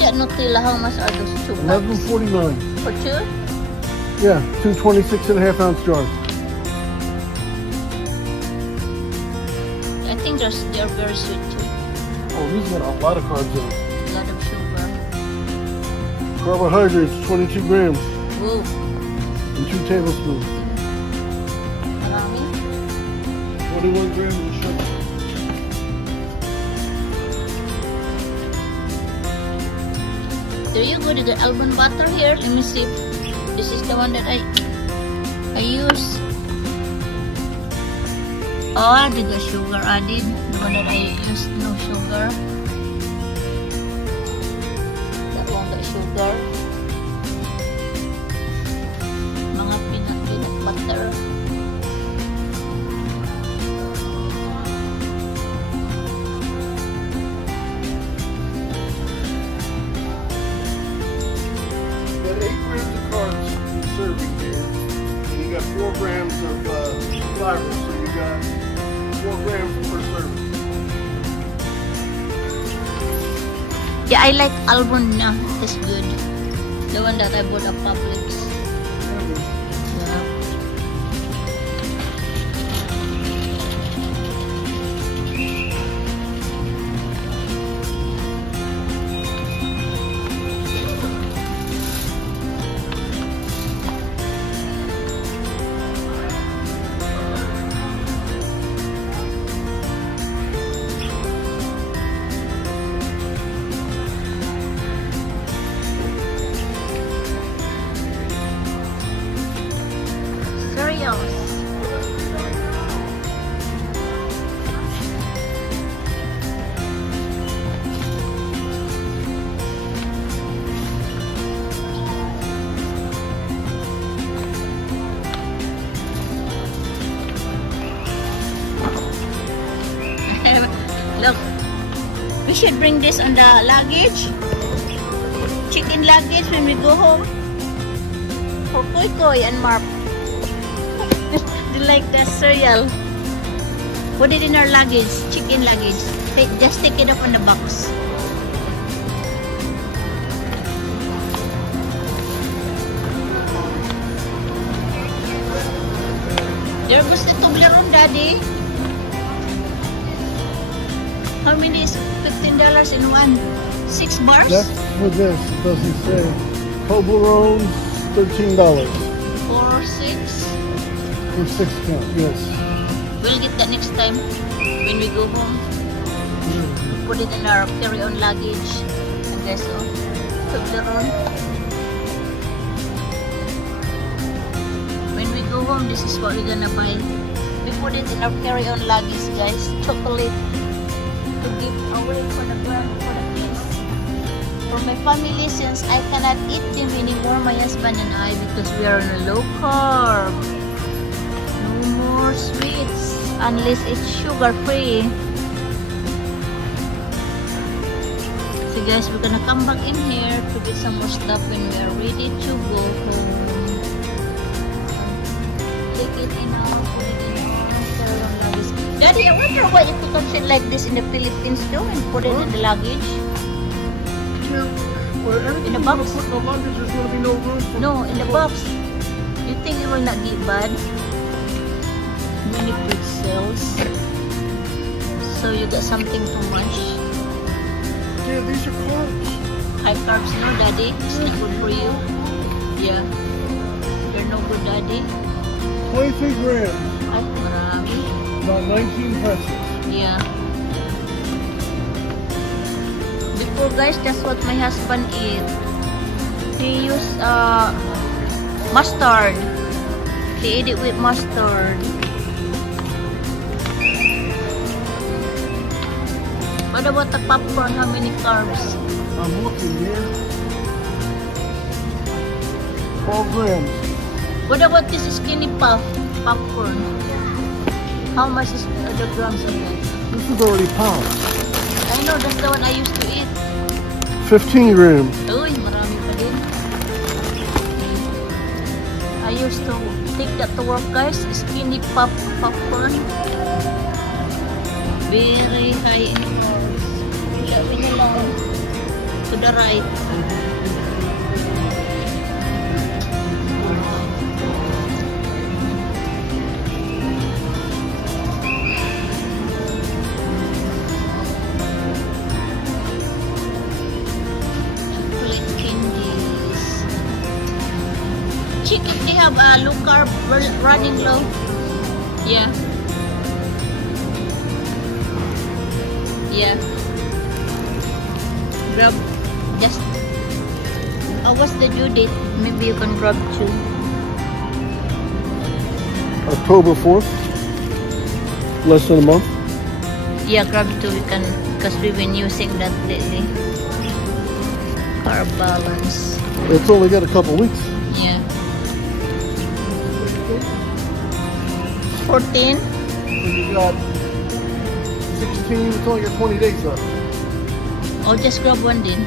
That Nutella, how much are those two? $11.49. For two? Yeah, two 26.5-ounce jars. I think they're very sweet too. Oh, these got a lot of carbs in it. A lot of sugar. Carbohydrates, 22 grams. Whoa. And 2 tablespoons. Marami? 21 grams of sugar. Do you go to the almond butter here? Let me see. This is the one that I use. Oh, did the sugar added? The one that I used, no sugar. That one got sugar. Mga peanut butter. Serving here, and you got 4 grams of fiber, so you got 4 grams per serving. Yeah, I like almond na. It's good. The one that I bought at Publix. Yeah. Look, we should bring this on the luggage. Chicken luggage when we go home. For Koy Koy and Marp. They like the cereal. Put it in our luggage, chicken luggage. Just stick it up on the box. There was the Toblerone, Daddy. How many is $15 in one? 6 bars? That's for this. It doesn't say. Toblerone, $13. For 6? For 6 count, yes. We'll get that next time when we go home. Put it in our carry-on luggage. I guess so. Toblerone. When we go home, this is what we're gonna buy. We put it in our carry-on luggage, guys. Chocolate. To give away for the kids. For my family, since I cannot eat them anymore, my husband and I, because we are on a low carb. No more sweets unless it's sugar free. So guys, we're gonna come back in here to get some more stuff when we are ready to go home. Take it in our, put it in our carry-on luggage. Daddy, I wonder why you put something like this in the Philippines too and put it in the luggage. Yeah, well, In the box? Put in the luggage, there's going to be no room for No, in the box. You think it will not get bad? Mini pretzels. So you got something too much. Yeah, these are carbs. High carbs, no, Daddy. It's not good for you. Yeah. They're no good, Daddy. 23 grams. Ay, marami. About 19 pretzels. Yeah. Before, guys, that's what my husband eat. He used mustard. He ate it with mustard. What about the popcorn? How many carbs? I'm looking here. 12 grams. What about this skinny popcorn? How much is the grams of that? This is already popped. I know, that's the one I used to eat. 15 grams. Uy, marami pa din. I used to take that to work, guys. Skinny popcorn. Very high in calories. Sabi niya lang to the right. Chicken, they have a low carb running low. Yeah. Yeah. Grab just. What's the due date? Maybe you can grab 2. October 4th. Less than a month. Yeah, grab 2. We can, because we've been using that lately. Carb balance. It's only got a couple weeks. Yeah. 14. So you got 16, it's only got 20 days left. I'll just grab 1 din.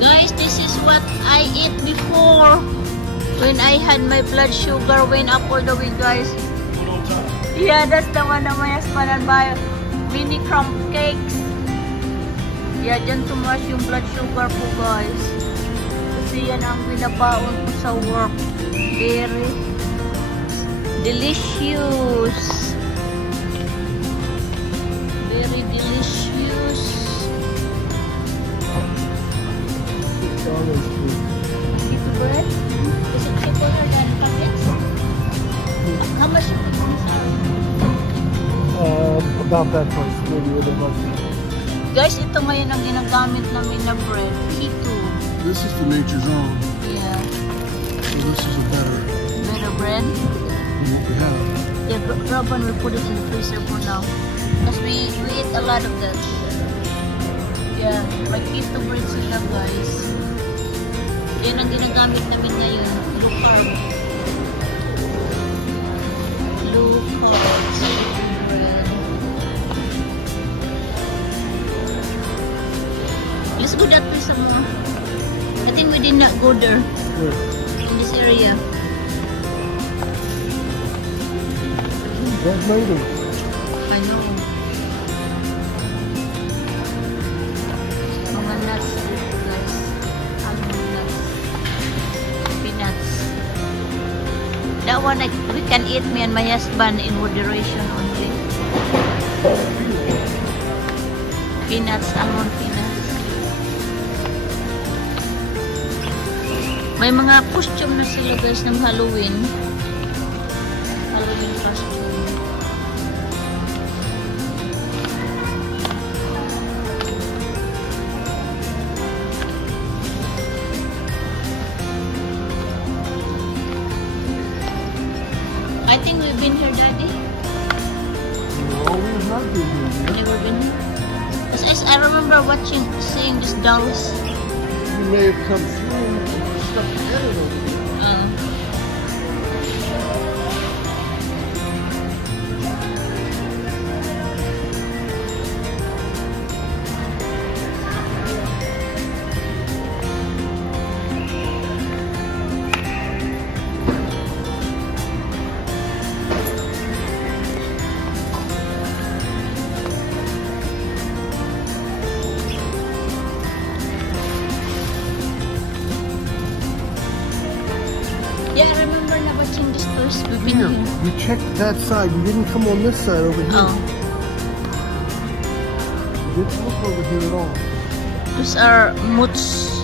Guys, this is what I ate before. When I had my blood sugar went up all the way, guys. Yeah, that's the one na my husband and buy mini crumb cakes. Yeah, dyan tumaas yung blood sugar po, guys. Kasi yan ang binabaon ko sa work. Very delicious. Very delicious. Ito ba? Is it cheaper than packets? How much is it? About that price, maybe a little much. Guys, ito ngayon ang ginagamit namin na bread. Keto. This is the Nature's Own. Yeah. So this is a better Bread. than what we have. Yeah, grab one. We put it in the freezer for now. Because we eat a lot of that. Yeah, may keto bread sila, guys. Yan ang ginagamit namin ngayon. Low carb. Low carb bread. Let's go that way some more. I think we did not go there. Good. In this area. That's later. I know. Mga nuts, guys. Almond nuts. Peanuts. That one we can eat, me and my husband, in moderation only. Peanuts, almond peanuts. May mga costume na sila, guys, ng Halloween. Halloween costume. I think we've been here, Daddy. No, we have not been here. Never been here. Because I remember seeing these dolls. You may have come through and stuck your head in over here. Yeah, I remember na watching these toys. We've been Here, here. we checked that side. We didn't come on this side over here. Oh, We didn't look over here at all. those are moots.